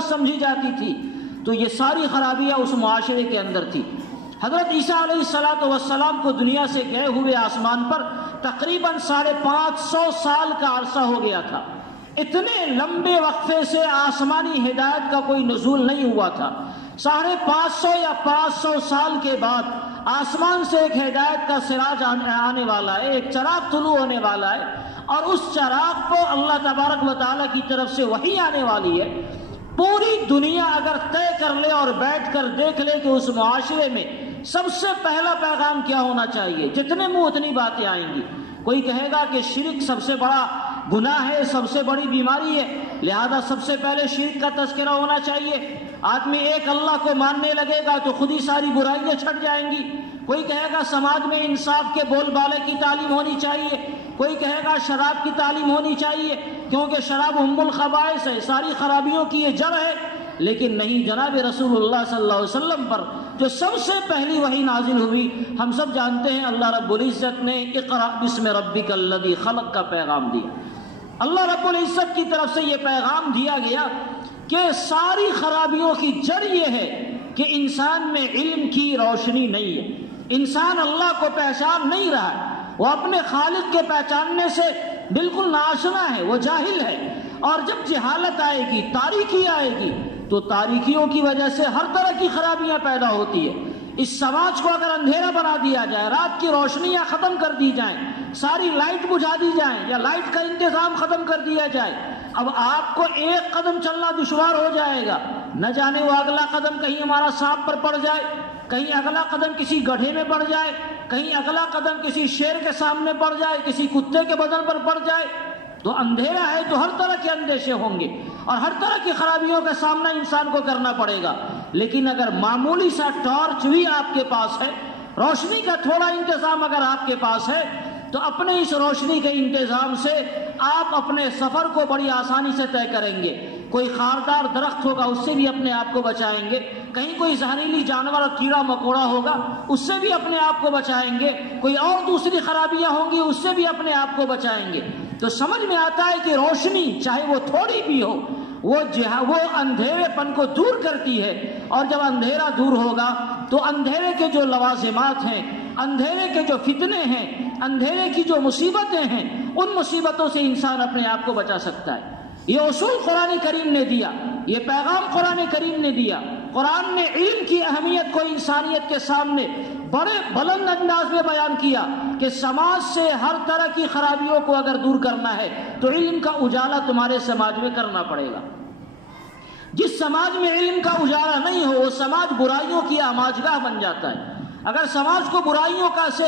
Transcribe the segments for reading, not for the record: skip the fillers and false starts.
علامت سمجھی جاتی تھی، تو یہ ساری خرابیاں اس معاشرے کے اندر تھی۔ حضرت عیسیٰ علیہ السلام کو دنیا سے گئے ہوئے آسمان پر تقریباً 550 سال کا عرصہ ہو گیا تھا۔ اتنے لمبے وقفے سے آسمانی ہدایت کا کوئی نزول نہیں ہوا تھا۔ 550 یا 500 سال کے بعد آسمان سے ایک ہدایت کا سراج آنے والا ہے، ایک چراغ طلوع ہونے والا ہے، اور اس چراغ کو اللہ تبارک و تعالیٰ کی طرف سے وحی آنے والی ہے۔ پوری دنیا اگر طے کر لے اور بیٹھ کر دیکھ لے کہ اس معاشرے میں سب سے پہلا پیغام کیا ہونا چاہیے، جتنے منہ اتنی باتیں آئیں گی۔ کوئی کہے گا کہ شرک سب سے بڑا گناہ ہے، سب سے بڑی بیماری ہے، لہذا سب سے پہلے شرک کا تذکرہ ہونا چاہیے۔ آدمی ایک اللہ کو ماننے لگے گا تو خود ہی ساری برائیاں چھٹ جائیں گی۔ کوئی کہے گا سماج میں انصاف کے بول بالے کی تعلیم ہونی چاہیے، کوئی کہے گا شراب کی تعلیم ہونی چاہیے کیونکہ شراب ام الخبائث ہے، ساری خرابیوں کی یہ جڑ ہے۔ لیکن نہیں، جناب رسول اللہ صلی اللہ علیہ وسلم پر جو سب سے پہلی وحی نازل ہوئی، ہم سب جانتے ہیں اللہ رب العزت نے اقرأ بسم ربک الذی خلق کا پیغام دیا۔ اللہ رب العزت کی طرف سے یہ پیغام دیا گیا کہ ساری خرابیوں کی جڑ یہ ہے کہ انسان میں علم کی روشنی نہیں ہے، انسان اللہ کو پہچان نہیں رہا ہے، وہ اپنے خالق کے پہچاننے سے بالکل ناآشنا ہے، وہ جاہل ہے۔ اور جب جہالت آئے گی، تاریکی آئے گی، تو تاریکیوں کی وجہ سے ہر طرح کی خرابیاں پیدا ہوتی ہے۔ اس سماج کو اگر اندھیرا بنا دیا جائے، رات کی روشنیاں ختم کر دی جائیں، ساری لائٹ بجھا دی جائیں یا لائٹ کا انتظام ختم کر دیا جائے، اب آپ کو ایک قدم چلنا دشوار ہو جائے گا، نہ جانے وہ اگلا قدم کہیں ہمارا سانپ پر پڑ جائے، کہیں اگلا قدم کسی گڑھے میں پڑ جائے، کہیں اگلا قدم کسی شیر کے سامنے پڑ جائے، کسی کتے کے بدن پر پڑ جائے۔ تو اندھیرا ہے تو ہر طرح کے اندیشے ہوں گے اور ہر طرح کی خرابیوں کا سامنا انسان کو کرنا پڑے گا۔ لیکن اگر معمولی سا ٹارچ بھی آپ کے پاس ہے، روشنی کا تھوڑا انتظام اگر آپ کے پاس ہے، تو اپنے اس روشنی کے انتظام سے آپ اپنے سفر کو بڑی آسانی سے طے کریں گے۔ کوئی خاردار درخت ہوگا، اس سے بھی اپنے آپ کو بچائیں گے، کہیں کوئی زہریلی جانور اور کیڑا مکوڑا ہوگا، اس سے بھی اپنے آپ کو بچائیں گے، کوئی اور دوسری خرابیاں ہوں گی، اس سے بھی اپنے آپ کو بچائیں گے۔ تو سمجھ میں آتا ہے کہ روشنی چاہے وہ تھوڑی بھی ہو، وہ اندھیرے پن کو دور کرتی ہے، اور جب اندھیرا دور ہوگا تو اندھیرے کے جو لوازمات ہیں، اندھیرے کے جو فتنے ہیں، اندھیرے کی جو مصیبتیں ہیں، ان مصیبتوں سے انسان اپنے آپ کو بچا سکتا ہے۔ یہ اصول قرآن کریم نے دیا، یہ پیغام قرآن کریم نے دیا۔ قرآن نے علم کی اہمیت کو انسانیت کے سامنے بڑے بلند انداز میں بیان کیا کہ سماج سے ہر طرح کی خرابیوں کو اگر دور کرنا ہے تو علم کا اجالا تمہارے سماج میں کرنا پڑے گا۔ جس سماج میں علم کا اجالا نہیں ہو، وہ سماج برائیوں کی آماجگاہ بن جاتا ہے۔ اگر سماج کو برائیوں کا سے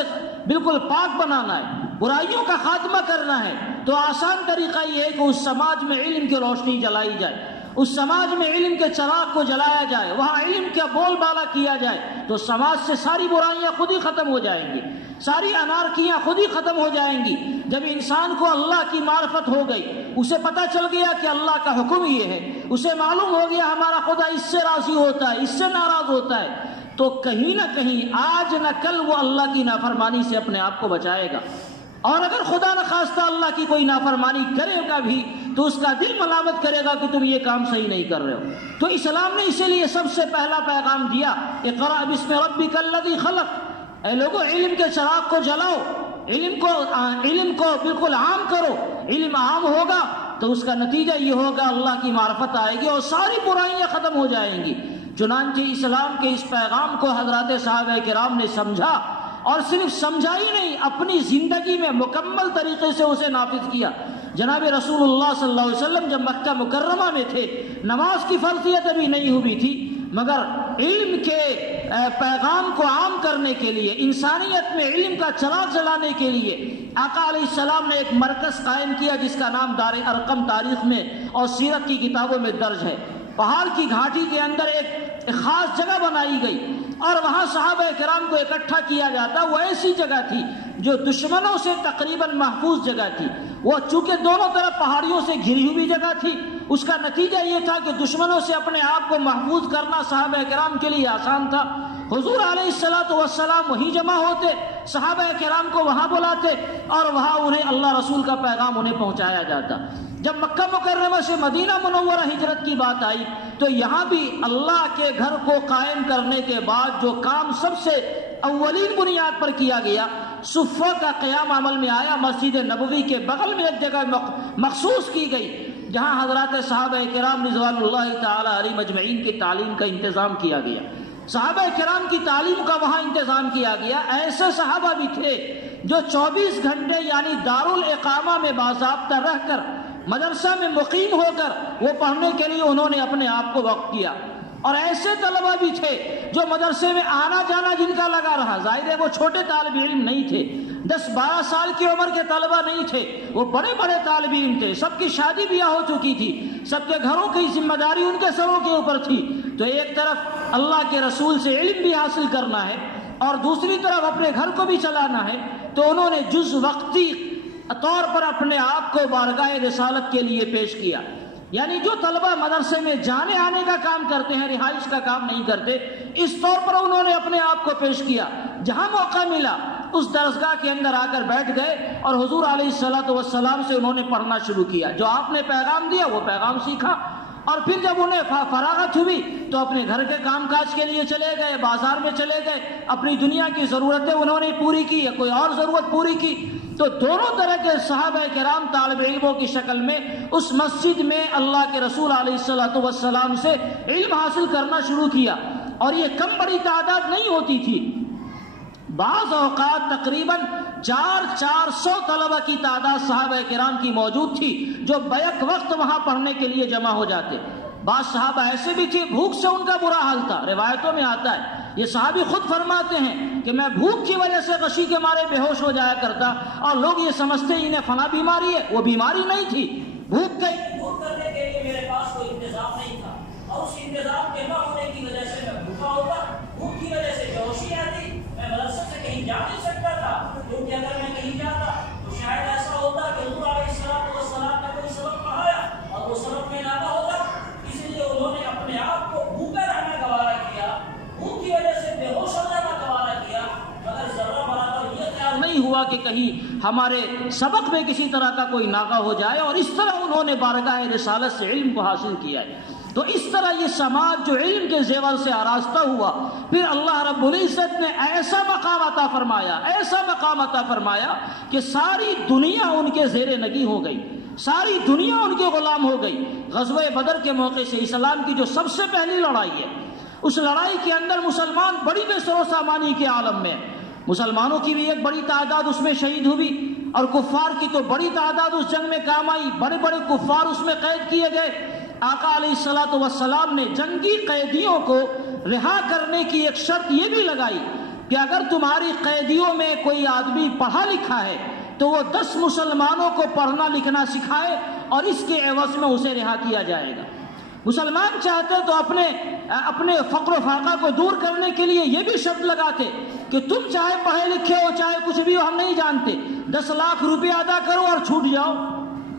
بالکل پاک بنانا ہے، برائیوں کا خاتمہ کرنا ہے، تو آسان طریقہ یہ ہے کہ اس سماج میں علم کی روشنی جلائی جائے، اس سماج میں علم کے چراغ کو جلایا جائے، وہاں علم کا بول بالا کیا جائے، تو سماج سے ساری برائیاں خود ہی ختم ہو جائیں گی، ساری انارکیاں خود ہی ختم ہو جائیں گی۔ جب انسان کو اللہ کی معرفت ہو گئی، اسے پتہ چل گیا کہ اللہ کا حکم یہ ہے، اسے معلوم ہو گیا ہمارا خدا اس سے راضی ہوتا ہے، اس سے ناراض ہوتا ہے، تو کہیں نہ کہیں آج نہ کل وہ اللہ کی نافرمانی سے اپنے آپ کو بچائے گا۔ اور اگر خدا نخواستہ اللہ کی کوئی نافرمانی کرے گا بھی تو اس کا دل ملامت کرے گا کہ تم یہ کام صحیح نہیں کر رہے ہو۔ تو اسلام نے اسی لیے سب سے پہلا پیغام دیا، اقرأ بسم ربک الذی خلق، اے لوگو علم کے چراغ کو جلاؤ، علم کو بالکل عام کرو۔ علم عام ہوگا تو اس کا نتیجہ یہ ہوگا اللہ کی معرفت آئے گی اور ساری برائیاں ختم ہو جائیں گی۔ چنانچہ اسلام کے اس پیغام کو حضرات صحابہ کرام نے سمجھا، اور صرف سمجھا ہی نہیں، اپنی زندگی میں مکمل طریقے سے اسے نافذ کیا۔ جناب رسول اللہ صلی اللہ علیہ وسلم جب مکہ مکرمہ میں تھے، نماز کی فرضیت ابھی نہیں ہوئی تھی، مگر علم کے پیغام کو عام کرنے کے لیے، انسانیت میں علم کا چراغ جلانے کے لیے آقا علیہ السلام نے ایک مرکز قائم کیا جس کا نام دار ارقم تاریخ میں اور سیرت کی کتابوں میں درج ہے۔ پہاڑ کی گھاٹی کے اندر ایک خاص جگہ بنائی گئی اور وہاں صحابہ کرام کو اکٹھا کیا جاتا۔ وہ ایسی جگہ تھی جو دشمنوں سے تقریباً محفوظ جگہ تھی، وہ چونکہ دونوں طرف پہاڑیوں سے گھری ہوئی جگہ تھی، اس کا نتیجہ یہ تھا کہ دشمنوں سے اپنے آپ کو محفوظ کرنا صحابہ کرام کے لیے آسان تھا۔ حضور علیہ السلام وہیں جمع ہوتے، صحابہ کرام کو وہاں بلاتے اور وہاں انہیں اللہ رسول کا پیغام انہیں پہنچایا جاتا۔ جب مکہ مکرمہ سے مدینہ منورہ ہجرت کی بات آئی تو یہاں بھی اللہ کے گھر کو قائم کرنے کے بعد جو کام سب سے اولین بنیاد پر کیا گیا، صفہ کا قیام عمل میں آیا۔ مسجد نبوی کے بغل میں ایک جگہ مخصوص کی گئی جہاں حضرات صحابہ کرام رضوان اللہ تعالی علیہ مجمعین کی تعلیم کا انتظام کیا گیا، صحابہ کرام کی تعلیم کا وہاں انتظام کیا گیا۔ ایسے صحابہ بھی تھے جو 24 گھنٹے یعنی دارالاقامہ میں باضابطہ رہ کر، مدرسہ میں مقیم ہو کر وہ پڑھنے کے لیے انہوں نے اپنے آپ کو وقف کیا، اور ایسے طلبہ بھی تھے جو مدرسے میں آنا جانا جن کا لگا رہا۔ ظاہر ہے وہ چھوٹے طالب علم نہیں تھے، 10-12 سال کی عمر کے طلبہ نہیں تھے، وہ بڑے بڑے طالب علم تھے، سب کی شادی بیاہ ہو چکی تھی، سب کے گھروں کی ذمہ داری ان کے سروں کے اوپر تھی۔ تو ایک طرف اللہ کے رسول سے علم بھی حاصل کرنا ہے اور دوسری طرف اپنے گھر کو بھی چلانا ہے، تو انہوں نے جز وقتی طور پر اپنے آپ کو بارگاہ رسالت کے لیے پیش کیا۔ یعنی جو طلبہ مدرسے میں جانے آنے کا کام کرتے ہیں، رہائش کا کام نہیں کرتے، اس طور پر انہوں نے اپنے آپ کو پیش کیا۔ جہاں موقع ملا اس درسگاہ کے اندر آ کر بیٹھ گئے اور حضور علیہ الصلوۃ والسلام سے انہوں نے پڑھنا شروع کیا۔ جو آپ نے پیغام دیا وہ پیغام سیکھا، اور پھر جب انہیں فراغت ہوئی تو اپنے گھر کے کام کاج کے لیے چلے گئے، بازار میں چلے گئے، اپنی دنیا کی ضرورتیں انہوں نے پوری کی یا کوئی اور ضرورت پوری کی۔ تو دونوں طرح کے صحابہ کرام طالب علموں کی شکل میں اس مسجد میں اللہ کے رسول علیہ الصلوۃ والسلام سے علم حاصل کرنا شروع کیا، اور یہ کم بڑی تعداد نہیں ہوتی تھی، بعض اوقات تقریباً 400 طلبہ کی تعداد صحابہ کرام کی موجود تھی جو بیک وقت وہاں پڑھنے کے لیے جمع ہو جاتے۔ بعض صحابہ ایسے بھی تھے بھوک سے ان کا برا حال تھا، روایتوں میں آتا ہے، یہ صحابی خود فرماتے ہیں کہ میں بھوک کی وجہ سے غشی کے مارے بے ہوش ہو جایا کرتا، اور لوگ یہ سمجھتے انہیں فلاں بیماری ہے، وہ بیماری نہیں تھی، بھوک کرنے کے لیے میرے پاس کوئی انتظام نہیں تھا، اور اس انتظام کے نہ ہونے کی وجہ سے میں بھوکا ہوتا، بھوک کی وجہ سے بے ہوشی آتی، میں مدرسے سے کہیں جا نہیں سکتا تھا، کیونکہ اگر میں کہیں جاتا تو شاید ایسا ہوتا کہ حضور علیہ الصلوۃ والسلام نے کوئی سبق پڑھایا اور وہ سبق میں نہ ہوتا، اس لیے انہوں نے اپنے آپ کو بھوکا رہنا گوارا کیا، بھوک کی وجہ سے بے ہوش ہو جانا گوارا کیا، مگر ذرہ برابر یہ خیال نہیں ہوا کہ کہیں ہمارے سبق میں کسی طرح کا کوئی ناغہ ہو جائے، اور اس طرح انہوں نے بارگاہ رسالت سے علم کو حاصل کیا ہے۔ تو اس طرح یہ سماج جو علم کے زیور سے آراستہ ہوا، پھر اللہ رب العزت نے ایسا مقام عطا فرمایا کہ ساری دنیا ان کے زیر نگی ہو گئی، ساری دنیا ان کے غلام ہو گئی۔ غزوہ بدر کے موقع سے اسلام کی جو سب سے پہلی لڑائی ہے، اس لڑائی کے اندر مسلمان بڑی بے سر و سامانی کے عالم میں، مسلمانوں کی بھی ایک بڑی تعداد اس میں شہید ہوئی، اور کفار کی تو بڑی تعداد اس جنگ میں کام آئی، بڑے بڑے کفار اس میں قید کیے گئے۔ آقا علیہ الصلوۃ والسلام نے جنگی قیدیوں کو رہا کرنے کی ایک شرط یہ بھی لگائی کہ اگر تمہاری قیدیوں میں کوئی آدمی پڑھا لکھا ہے تو وہ 10 مسلمانوں کو پڑھنا لکھنا سکھائے، اور اس کے عوض میں اسے رہا کیا جائے گا۔ مسلمان چاہتے تو اپنے فقر و فاقہ کو دور کرنے کے لیے یہ بھی شرط لگاتے کہ تم چاہے پڑھے لکھے ہو چاہے کچھ بھی ہو، ہم نہیں جانتے، 10 لاکھ روپے ادا کرو اور چھوٹ جاؤ۔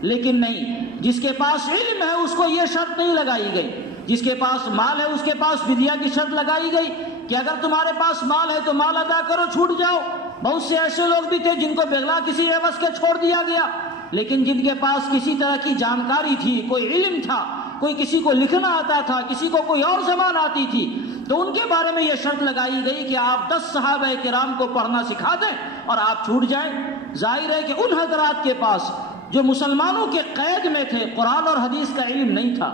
لیکن نہیں، جس کے پاس علم ہے اس کو یہ شرط نہیں لگائی گئی، جس کے پاس مال ہے اس کے پاس فدیہ کی شرط لگائی گئی کہ اگر تمہارے پاس مال ہے تو مال ادا کرو، چھوٹ جاؤ۔ بہت سے ایسے لوگ بھی تھے جن کو بغلا کسی عوض کے چھوڑ دیا گیا، لیکن جن کے پاس کسی طرح کی جانکاری تھی، کوئی علم تھا، کوئی کسی کو لکھنا آتا تھا، کسی کو کوئی اور زبان آتی تھی، تو ان کے بارے میں یہ شرط لگائی گئی کہ آپ 10 صحابہ کرام کو پڑھنا سکھا دیں اور آپ چھوٹ جائیں۔ ظاہر ہے کہ ان حضرات کے پاس جو مسلمانوں کے قید میں تھے قرآن اور حدیث کا علم نہیں تھا۔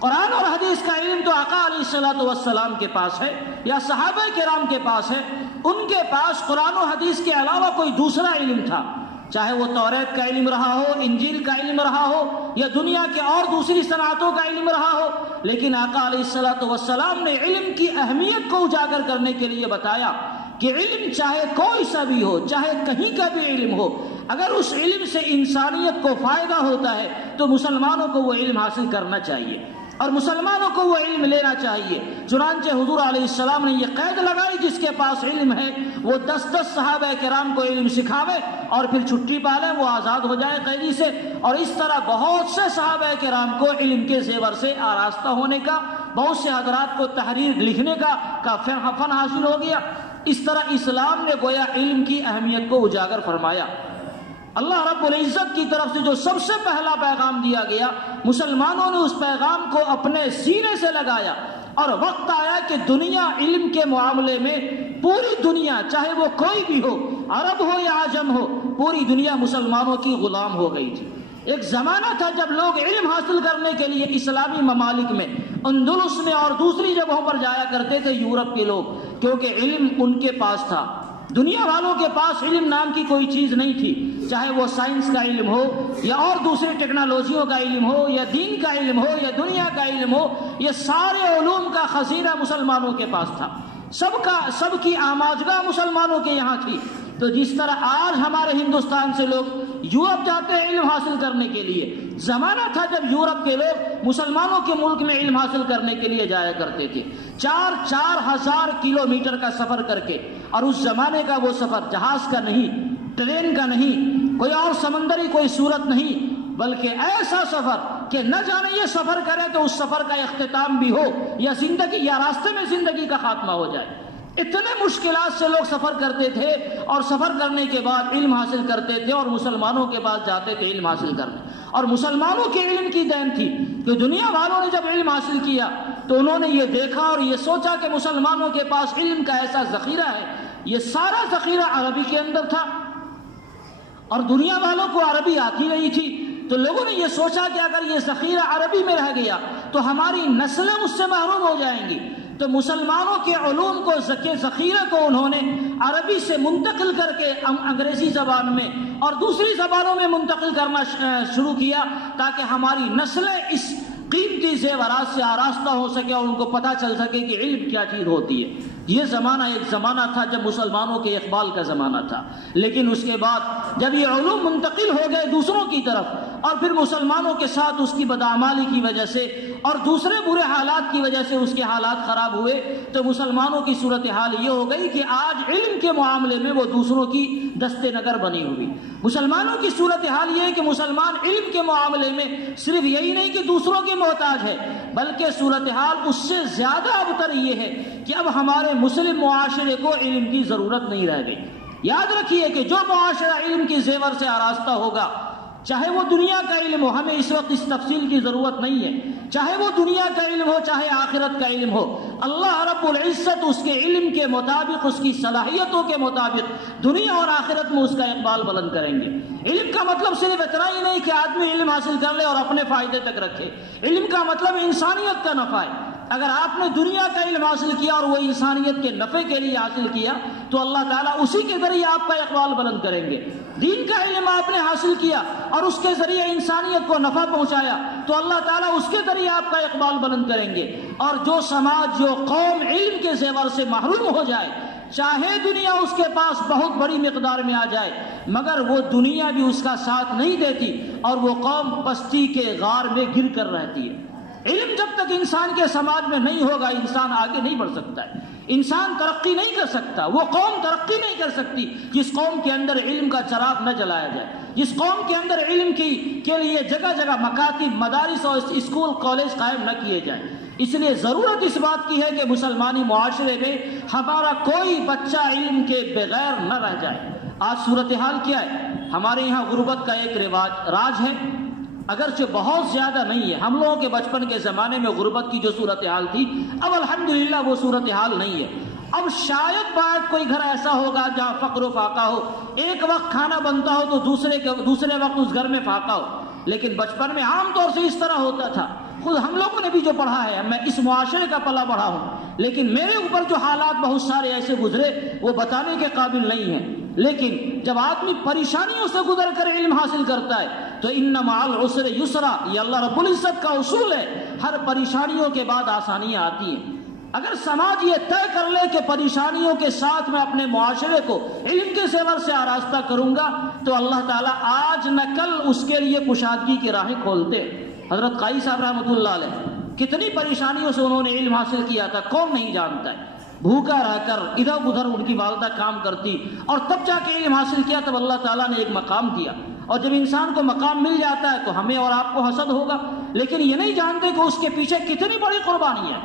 قرآن اور حدیث کا علم تو آقا علیہ الصلوۃ والسلام کے پاس ہے یا صحابہ کرام کے پاس ہے، ان کے پاس قرآن و حدیث کے علاوہ کوئی دوسرا علم تھا، چاہے وہ توریت کا علم رہا ہو، انجیل کا علم رہا ہو، یا دنیا کے اور دوسری صنعتوں کا علم رہا ہو، لیکن آقا علیہ الصلوۃ والسلام نے علم کی اہمیت کو اجاگر کرنے کے لیے بتایا کہ علم چاہے کوئی سا بھی ہو، چاہے کہیں کا بھی علم ہو، اگر اس علم سے انسانیت کو فائدہ ہوتا ہے تو مسلمانوں کو وہ علم حاصل کرنا چاہیے اور مسلمانوں کو وہ علم لینا چاہیے۔ چنانچہ حضور علیہ السلام نے یہ قید لگائی جس کے پاس علم ہے وہ 10 صحابہ کرام کو علم سکھاوے اور پھر چھٹی پالے، وہ آزاد ہو جائے قیدی سے، اور اس طرح بہت سے صحابہ کرام کو علم کے زیور سے آراستہ ہونے کا، بہت سے حضرات کو تحریر لکھنے کا فن حاصل ہو گیا۔ اس طرح اسلام نے گویا علم کی اہمیت کو اجاگر فرمایا۔ اللہ رب العزت کی طرف سے جو سب سے پہلا پیغام دیا گیا، مسلمانوں نے اس پیغام کو اپنے سینے سے لگایا، اور وقت آیا کہ دنیا علم کے معاملے میں پوری دنیا، چاہے وہ کوئی بھی ہو، عرب ہو یا عجم ہو، پوری دنیا مسلمانوں کی غلام ہو گئی تھی۔ ایک زمانہ تھا جب لوگ علم حاصل کرنے کے لیے اسلامی ممالک میں، اندلس میں اور دوسری جگہوں پر جایا کرتے تھے یورپ کے لوگ، کیونکہ علم ان کے پاس تھا۔ دنیا والوں کے پاس علم نام کی کوئی چیز نہیں تھی، چاہے وہ سائنس کا علم ہو یا اور دوسری ٹیکنالوجیوں کا علم ہو یا دین کا علم ہو یا دنیا کا علم ہو، یہ سارے علوم کا خزینہ مسلمانوں کے پاس تھا، سب کی آماجگاہ مسلمانوں کے یہاں تھی۔ تو جس طرح آج ہمارے ہندوستان سے لوگ یورپ جاتے ہیں علم حاصل کرنے کے لیے، زمانہ تھا جب یورپ کے لوگ مسلمانوں کے ملک میں علم حاصل کرنے کے لیے جایا کرتے تھے، 4,000 کلومیٹر کا سفر کر کے، اور اس زمانے کا وہ سفر جہاز کا نہیں، ٹرین کا نہیں، کوئی اور سمندری کوئی صورت نہیں، بلکہ ایسا سفر کہ نہ جانے یہ سفر کرے تو اس سفر کا اختتام بھی ہو یا زندگی یا راستے میں زندگی کا خاتمہ ہو جائے۔ اتنے مشکلات سے لوگ سفر کرتے تھے، اور سفر کرنے کے بعد علم حاصل کرتے تھے، اور مسلمانوں کے پاس جاتے تھے علم حاصل کرنے۔ اور مسلمانوں کے علم کی دین تھی کہ دنیا والوں نے جب علم حاصل کیا تو انہوں نے یہ دیکھا اور یہ سوچا کہ مسلمانوں کے پاس علم کا ایسا ذخیرہ ہے۔ یہ سارا ذخیرہ عربی کے اندر تھا، اور دنیا والوں کو عربی آتی نہیں تھی، تو لوگوں نے یہ سوچا کہ اگر یہ ذخیرہ عربی میں رہ گیا تو ہماری نسلیں اس سے محروم ہو جائیں گی۔ تو مسلمانوں کے علوم کو، ذخیرے کو انہوں نے عربی سے منتقل کر کے انگریزی زبان میں اور دوسری زبانوں میں منتقل کرنا شروع کیا، تاکہ ہماری نسلیں اس قیمتی زیورات سے آراستہ ہو سکے اور ان کو پتہ چل سکے کہ علم کیا چیز ہوتی ہے۔ یہ زمانہ ایک زمانہ تھا جب مسلمانوں کے اقبال کا زمانہ تھا، لیکن اس کے بعد جب یہ علوم منتقل ہو گئے دوسروں کی طرف، اور پھر مسلمانوں کے ساتھ اس کی بدعمالی کی وجہ سے اور دوسرے برے حالات کی وجہ سے اس کے حالات خراب ہوئے، تو مسلمانوں کی صورتحال یہ ہو گئی کہ آج علم کے معاملے میں وہ دوسروں کی دست نگر بنی ہوئی۔ مسلمانوں کی صورتحال یہ ہے کہ مسلمان علم کے معاملے میں صرف یہی نہیں کہ دوسروں کے محتاج ہے، بلکہ صورتحال اس سے زیادہ ابتر یہ ہے کہ اب ہمارے مسلم معاشرے کو علم کی ضرورت نہیں رہ گئی۔ یاد رکھیے کہ جو معاشرہ علم کی زیور سے آراستہ ہوگا، چاہے وہ دنیا کا علم ہو، ہمیں اس وقت اس تفصیل کی ضرورت نہیں ہے، چاہے وہ دنیا کا علم ہو چاہے آخرت کا علم ہو، اللہ رب العزت اس کے علم کے مطابق، اس کی صلاحیتوں کے مطابق دنیا اور آخرت میں اس کا اقبال بلند کریں گے۔ علم کا مطلب صرف اتنا ہی نہیں کہ آدمی علم حاصل کر لے اور اپنے فائدے تک رکھے، علم کا مطلب انسانیت کا نفع ہے۔ اگر آپ نے دنیا کا علم حاصل کیا اور وہ انسانیت کے نفع کے لیے حاصل کیا تو اللہ تعالیٰ اسی کے ذریعے آپ کا اقبال بلند کریں گے۔ دین کا علم آپ نے حاصل کیا اور اس کے ذریعے انسانیت کو نفع پہنچایا تو اللہ تعالیٰ اس کے ذریعے آپ کا اقبال بلند کریں گے۔ اور جو سماج، جو قوم علم کے زیور سے محروم ہو جائے، چاہے دنیا اس کے پاس بہت بڑی مقدار میں آ جائے، مگر وہ دنیا بھی اس کا ساتھ نہیں دیتی اور وہ قوم پستی کے غار میں گر کر رہتی ہے۔ علم جب تک انسان کے سماج میں نہیں ہوگا، انسان آگے نہیں بڑھ سکتا ہے، انسان ترقی نہیں کر سکتا، وہ قوم ترقی نہیں کر سکتی جس قوم کے اندر علم کا چراغ نہ جلایا جائے، جس قوم کے اندر علم کے لیے جگہ جگہ مکاتب، مدارس اور اسکول کالج قائم نہ کیے جائیں۔ اس لیے ضرورت اس بات کی ہے کہ مسلمانی معاشرے میں ہمارا کوئی بچہ علم کے بغیر نہ رہ جائے۔ آج صورتحال کیا ہے؟ ہمارے یہاں غربت کا ایک راج ہے، اگرچہ بہت زیادہ نہیں ہے۔ ہم لوگوں کے بچپن کے زمانے میں غربت کی جو صورتحال تھی، اب الحمدللہ وہ صورتحال نہیں ہے۔ اب شاید بعد کوئی گھر ایسا ہوگا جہاں فقر و فاقہ ہو، ایک وقت کھانا بنتا ہو تو دوسرے وقت اس گھر میں فاقہ ہو، لیکن بچپن میں عام طور سے اس طرح ہوتا تھا۔ خود ہم لوگوں نے بھی جو پڑھا ہے، میں اس معاشرے کا پلا بڑھا ہوں، لیکن میرے اوپر جو حالات بہت سارے ایسے گزرے وہ بتانے کے قابل نہیں ہیں۔ لیکن جب آدمی پریشانیوں سے گزر کر علم حاصل کرتا ہے تو ان مع العسر یسرا، یہ اللہ رب العزت کا اصول ہے، ہر پریشانیوں کے بعد آسانیاں آتی ہیں۔ اگر سماج یہ طے کر لے کہ پریشانیوں کے ساتھ میں اپنے معاشرے کو علم کے زیور سے آراستہ کروں گا تو اللہ تعالیٰ آج نہ کل اس کے لیے کشادگی کی راہیں کھولتے۔ حضرت قائی صاحب رحمۃ اللہ علیہ کتنی پریشانیوں سے انہوں نے علم حاصل کیا تھا، کون نہیں جانتا ہے۔ بھوکا رہ کر ادھر ادھر ان کی والدہ کام کرتی اور تب جا کے علم حاصل کیا، تب اللہ تعالیٰ نے ایک مقام دیا۔ اور جب انسان کو مقام مل جاتا ہے تو ہمیں اور آپ کو حسد ہوگا، لیکن یہ نہیں جانتے کہ اس کے پیچھے کتنی بڑی قربانی ہے۔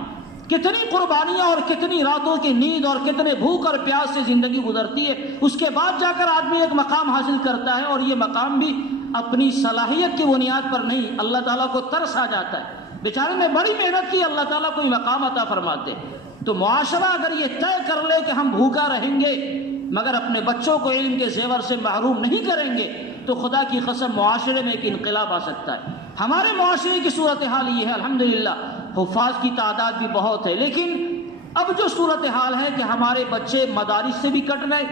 کتنی قربانیاں اور کتنی راتوں کی نیند اور کتنے بھوک اور پیاس سے زندگی گزرتی ہے، اس کے بعد جا کر آدمی ایک مقام حاصل کرتا ہے، اور یہ مقام بھی اپنی صلاحیت کی بنیاد پر نہیں، اللہ تعالیٰ کو ترس آ جاتا ہے، بیچارے نے بڑی محنت کی، اللہ تعالیٰ کوئی مقام عطا فرماتے۔ تو معاشرہ اگر یہ طے کر لے کہ ہم بھوکا رہیں گے مگر اپنے بچوں کو علم کے زیور سے محروم نہیں کریں گے، تو خدا کی قسم معاشرے میں ایک انقلاب آ سکتا ہے۔ ہمارے معاشرے کی صورتحال یہ ہے، الحمدللہ حفاظ کی تعداد بھی بہت ہے، لیکن اب جو صورتحال ہے کہ ہمارے بچے مدارس سے بھی کٹ گئے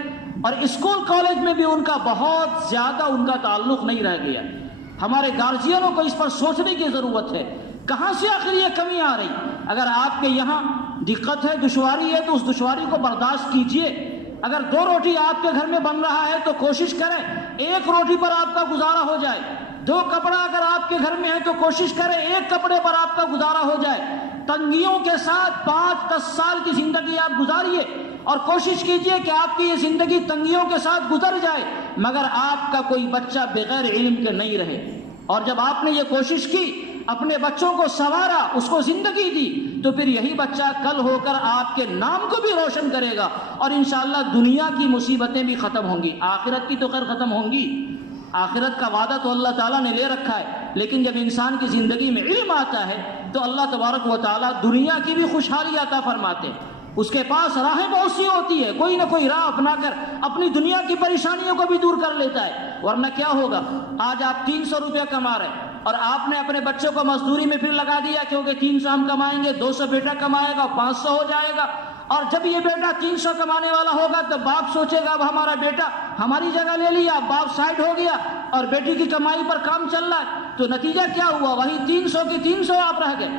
اور اسکول کالج میں بھی ان کا بہت زیادہ ان کا تعلق نہیں رہ گیا۔ ہمارے گارجینوں کو اس پر سوچنے کی ضرورت ہے، کہاں سے آخر یہ کمی آ رہی؟ اگر آپ کے یہاں دقت ہے، دشواری ہے، تو اس دشواری کو برداشت کیجئے۔ اگر 2 روٹی آپ کے گھر میں بن رہا ہے تو کوشش کریں 1 روٹی پر آپ کا گزارا ہو جائے۔ 2 کپڑا اگر آپ کے گھر میں ہے تو کوشش کریں 1 کپڑے پر آپ کا گزارا ہو جائے۔ تنگیوں کے ساتھ 5-10 سال کی زندگی آپ گزاریے اور کوشش کیجئے کہ آپ کی یہ زندگی تنگیوں کے ساتھ گزر جائے، مگر آپ کا کوئی بچہ بغیر علم کے نہیں رہے۔ اور جب آپ نے یہ کوشش کی، اپنے بچوں کو سنوارا، اس کو زندگی دی، تو پھر یہی بچہ کل ہو کر آپ کے نام کو بھی روشن کرے گا، اور انشاءاللہ دنیا کی مصیبتیں بھی ختم ہوں گی، آخرت کی تو خیر ختم ہوں گی۔ آخرت کا وعدہ تو اللہ تعالیٰ نے لے رکھا ہے، لیکن جب انسان کی زندگی میں علم آتا ہے تو اللہ تبارک و تعالیٰ دنیا کی بھی خوشحالی عطا فرماتے ہیں۔ اس کے پاس راہیں بہت سی ہوتی ہے، کوئی نہ کوئی راہ اپنا کر اپنی دنیا کی پریشانیوں کو بھی دور کر لیتا ہے۔ ورنہ کیا ہوگا، آج آپ 300 روپیہ کما رہے ہیں اور آپ نے اپنے بچوں کو مزدوری میں پھر لگا دیا، کیونکہ 300 ہم کمائیں گے، 200 بیٹا کمائے گا، 500 ہو جائے گا۔ اور جب یہ بیٹا 300 کمانے والا ہوگا تو باپ سوچے گا اب ہمارا بیٹا ہماری جگہ لے لیا، باپ سائڈ ہو گیا اور بیٹی کی کمائی پر کام چل رہا ہے، تو نتیجہ کیا ہوا؟ وہی 300 کی 300 آپ رہ گئے۔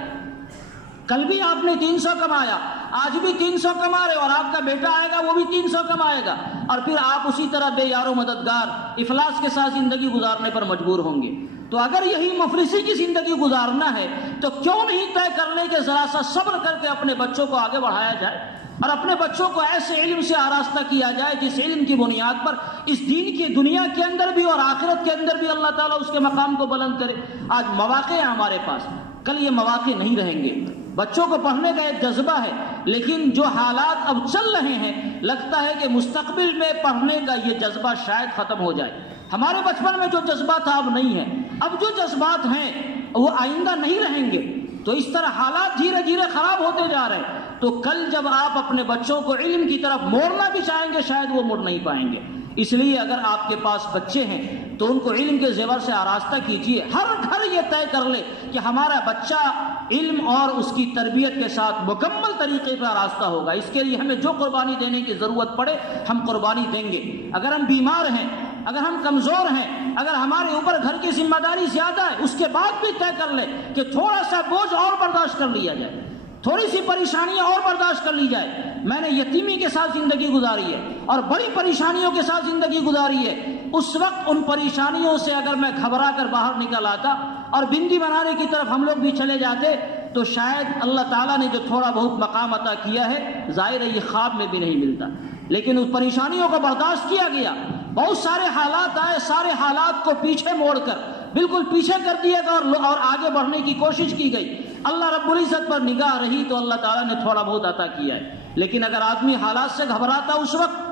کل بھی آپ نے 300 کمایا، آج بھی 300 کما رہے، اور آپ کا بیٹا آئے گا وہ بھی 300 کمائے گا، اور پھر آپ اسی طرح بے یار و مددگار افلاس کے ساتھ زندگی گزارنے پر مجبور ہوں گے۔ تو اگر یہی مفلسی کی زندگی گزارنا ہے تو کیوں نہیں طے کر لیں کہ ذرا سا صبر کر کے اپنے بچوں کو آگے بڑھایا جائے اور اپنے بچوں کو ایسے علم سے آراستہ کیا جائے جس علم کی بنیاد پر اس دین کی دنیا کے اندر بھی اور آخرت کے اندر بھی اللہ تعالیٰ اس کے مقام کو بلند کرے۔ آج مواقع ہیں ہمارے پاس، کل یہ مواقع نہیں رہیں گے۔ بچوں کو پڑھنے کا ایک جذبہ ہے، لیکن جو حالات اب چل رہے ہیں لگتا ہے کہ مستقبل میں پڑھنے کا یہ جذبہ شاید ختم ہو جائے۔ ہمارے بچپن میں جو جذبہ تھا اب نہیں ہے، اب جو جذبات ہیں وہ آئندہ نہیں رہیں گے۔ تو اس طرح حالات دھیرے دھیرے خراب ہوتے جا رہے ہیں، تو کل جب آپ اپنے بچوں کو علم کی طرف موڑنا بھی چاہیں گے شاید وہ مڑ نہیں پائیں گے۔ اس لیے اگر آپ کے پاس بچے ہیں تو ان کو علم کے زیور سے آراستہ کیجیے۔ ہر گھر یہ طے کر لے کہ ہمارا بچہ علم اور اس کی تربیت کے ساتھ مکمل طریقے پر آراستہ ہوگا۔ اس کے لیے ہمیں جو قربانی دینے کی ضرورت پڑے ہم قربانی دیں گے۔ اگر ہم بیمار ہیں، اگر ہم کمزور ہیں، اگر ہمارے اوپر گھر کی ذمہ داری زیادہ ہے، اس کے بعد بھی طے کر لے کہ تھوڑا سا بوجھ اور برداشت کر لیا جائے، تھوڑی سی پریشانیاں اور برداشت کر لی جائے۔ میں نے یتیمی کے ساتھ زندگی گزاری ہے اور بڑی پریشانیوں کے ساتھ زندگی گزاری ہے، اس وقت ان پریشانیوں سے اگر میں گھبرا کر باہر نکل آتا اور بندی بنانے کی طرف ہم لوگ بھی چلے جاتے تو شاید اللہ تعالیٰ نے جو تھوڑا بہت مقام عطا کیا ہے ظاہر ہے یہ خواب میں بھی نہیں ملتا، لیکن اس پریشانیوں کو برداشت کیا گیا۔ بہت سارے حالات آئے، سارے حالات کو پیچھے موڑ کر بالکل پیچھے کر دیا گیا اور آگے بڑھنے کی کوشش کی گئی۔ اللہ رب العزت پر نگاہ رہی تو اللہ تعالیٰ نے تھوڑا بہت عطا کیا ہے، لیکن اگر آدمی حالات سے گھبراتا اس وقت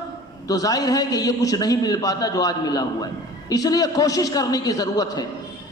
تو ظاہر ہے کہ یہ کچھ نہیں مل پاتا جو آج ملا ہوا ہے۔ اس لیے کوشش کرنے کی ضرورت ہے،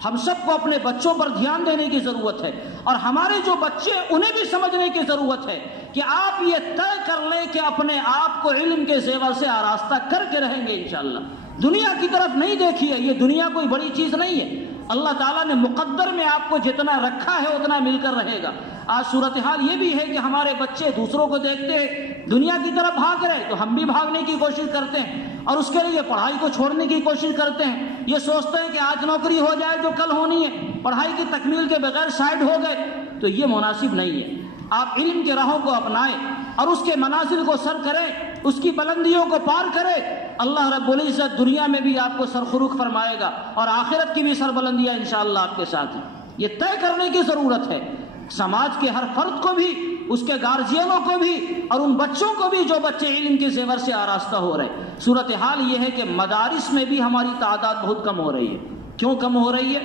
ہم سب کو اپنے بچوں پر دھیان دینے کی ضرورت ہے، اور ہمارے جو بچے انہیں بھی سمجھنے کی ضرورت ہے کہ آپ یہ طے کر لیں کہ اپنے آپ کو علم کے زیور سے آراستہ کر کے رہیں گے انشاءاللہ۔ دنیا کی طرف نہیں دیکھیے، یہ دنیا کوئی بڑی چیز نہیں ہے، اللہ تعالیٰ نے مقدر میں آپ کو جتنا رکھا ہے اتنا مل کر رہے گا۔ آج صورتحال یہ بھی ہے کہ ہمارے بچے دوسروں کو دیکھتے ہیں دنیا کی طرف بھاگ رہے تو ہم بھی بھاگنے کی کوشش کرتے ہیں، اور اس کے لیے پڑھائی کو چھوڑنے کی کوشش کرتے ہیں۔ یہ سوچتے ہیں کہ آج نوکری ہو جائے جو کل ہونی ہے، پڑھائی کی تکمیل کے بغیر سائڈ ہو گئے، تو یہ مناسب نہیں ہے۔ آپ علم کے راہوں کو اپنائیں اور اس کے منازل کو سر کریں، اس کی بلندیوں کو پار کریں، اللہ رب العزت دنیا میں بھی آپ کو سرخروخ فرمائے گا اور آخرت کی بھی سربلندیاں انشاءاللہ آپ کے ساتھ ہیں۔ یہ طے کرنے کی ضرورت ہے، سماج کے ہر فرد کو بھی، اس کے گارجینوں کو بھی، اور ان بچوں کو بھی جو بچے علم کے زیور سے آراستہ ہو رہے ہیں۔ صورتحال یہ ہے کہ مدارس میں بھی ہماری تعداد بہت کم ہو رہی ہے۔ کیوں کم ہو رہی ہے؟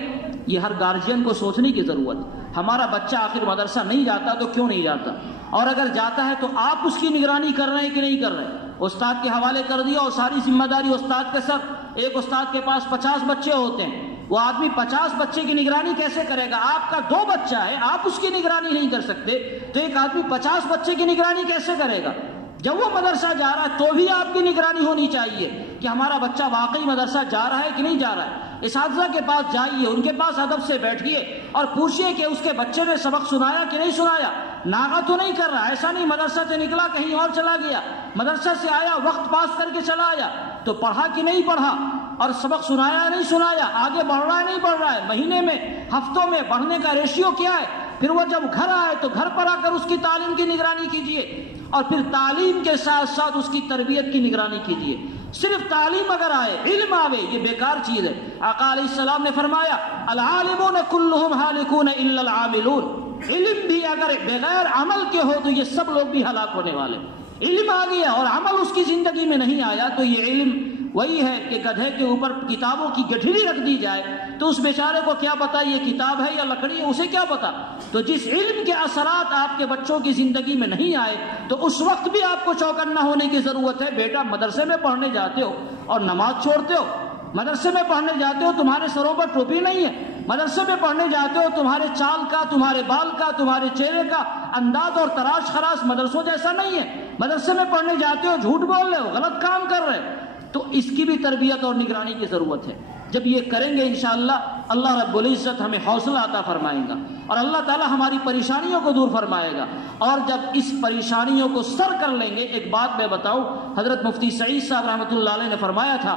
یہ ہر گارجین کو سوچنے کی ضرورت ہے۔ ہمارا بچہ آخر مدرسہ نہیں جاتا تو کیوں نہیں جاتا، اور اگر جاتا ہے تو آپ اس کی نگرانی کر رہے ہیں کہ نہیں کر رہے ہیں؟ استاد کے حوالے کر دیا اور ساری ذمہ داری استاد کے سر۔ ایک استاد کے پاس 50 بچے ہوتے ہیں، وہ آدمی 50 بچے کی نگرانی کیسے کرے گا؟ آپ کا 2 بچہ ہے، آپ اس کی نگرانی نہیں کر سکتے تو ایک آدمی 50 بچے کی نگرانی کیسے کرے گا؟ جب وہ مدرسہ جا رہا ہے تو بھی آپ کی نگرانی ہونی چاہیے کہ ہمارا بچہ واقعی مدرسہ جا رہا ہے کہ نہیں جا رہا ہے۔ اساتذہ کے پاس جائیے، ان کے پاس ادب سے بیٹھیے اور پوچھیے کہ اس کے بچے نے سبق سنایا کہ نہیں سنایا، ناغہ تو نہیں کر رہا، ایسا نہیں مدرسہ سے نکلا کہیں اور چلا گیا، مدرسہ سے آیا وقت پاس کر کے چلا آیا تو پڑھا کہ نہیں پڑھا، اور سبق سنایا نہیں سنایا، آگے بڑھ رہا ہے نہیں بڑھ رہا ہے، مہینے میں ہفتوں میں بڑھنے کا ریشیو کیا ہے۔ پھر وہ جب گھر آئے تو گھر پر آ کر اس کی تعلیم کی نگرانی کیجیے، اور پھر تعلیم کے ساتھ ساتھ اس کی تربیت کی نگرانی کیجیے۔ صرف تعلیم اگر آئے، علم آوے، یہ بیکار چیز ہے۔ آقا علیہ السلام نے فرمایا العالمون کلہم ہالکون الا العاملون، علم بھی اگر بغیر عمل کے ہو تو یہ سب لوگ بھی ہلاک ہونے والے۔ علم آ گیا اور عمل اس کی زندگی میں نہیں آیا تو یہ علم وہی ہے کہ گدھے کے اوپر کتابوں کی گٹھڑی رکھ دی جائے تو اس بیچارے کو کیا پتا یہ کتاب ہے یا لکڑی ہے، اسے کیا پتا۔ تو جس علم کے اثرات آپ کے بچوں کی زندگی میں نہیں آئے تو اس وقت بھی آپ کو چوکنا ہونے کی ضرورت ہے۔ بیٹا مدرسے میں پڑھنے جاتے ہو اور نماز چھوڑتے ہو، مدرسے میں پڑھنے جاتے ہو تمہارے سروں پر ٹوپی نہیں ہے، مدرسے میں پڑھنے جاتے ہو تمہارے چال کا، تمہارے بال کا، تمہارے چہرے کا انداز اور تراش خراش مدرسوں جیسا نہیں ہے، مدرسے میں پڑھنے جاتے ہو جھوٹ بول رہے ہو، غلط کام کر رہے ہو، تو اس کی بھی تربیت اور نگرانی کی ضرورت ہے۔ جب یہ کریں گے انشاءاللہ اللہ رب العزت ہمیں حوصلہ عطا فرمائے گا اور اللہ تعالی ہماری پریشانیوں کو دور فرمائے گا۔ اور جب اس پریشانیوں کو سر کر لیں گے، ایک بات میں بتاؤں، حضرت مفتی سعید صاحب رحمۃ اللہ علیہ نے فرمایا تھا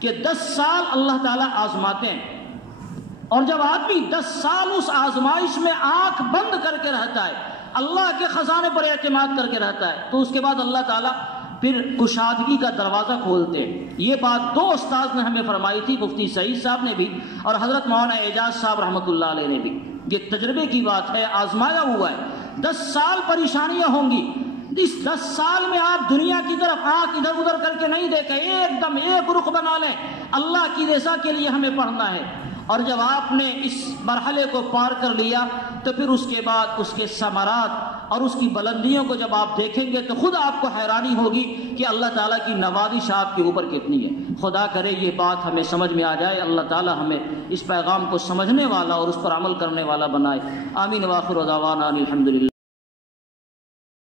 کہ 10 سال اللہ تعالیٰ آزماتے ہیں، اور جب آدمی 10 سال اس آزمائش میں آنکھ بند کر کے رہتا ہے، اللہ کے خزانے پر اعتماد کر کے رہتا ہے، تو اس کے بعد اللہ تعالیٰ پھر کشادگی کا دروازہ کھولتے ہیں۔ یہ بات 2 استاد نے ہمیں فرمائی تھی، مفتی سعید صاحب نے بھی اور حضرت مولانا اعجاز صاحب رحمۃ اللہ علیہ نے بھی۔ یہ تجربے کی بات ہے، آزمایا ہوا ہے۔ 10 سال پریشانیاں ہوں گی، اس 10 سال میں آپ دنیا کی طرف آنکھ ادھر ادھر کر کے نہیں دیکھیں، ایک دم ایک رخ بنا لیں، اللہ کی رضا کے لیے ہمیں پڑھنا ہے۔ اور جب آپ نے اس مرحلے کو پار کر لیا تو پھر اس کے بعد اس کے ثمرات اور اس کی بلندیوں کو جب آپ دیکھیں گے تو خود آپ کو حیرانی ہوگی کہ اللہ تعالیٰ کی نوازش آپ کے اوپر کتنی ہے۔ خدا کرے یہ بات ہمیں سمجھ میں آ جائے، اللہ تعالیٰ ہمیں اس پیغام کو سمجھنے والا اور اس پر عمل کرنے والا بنائے۔ آمین۔ وآخر دعوانا الحمدللہ۔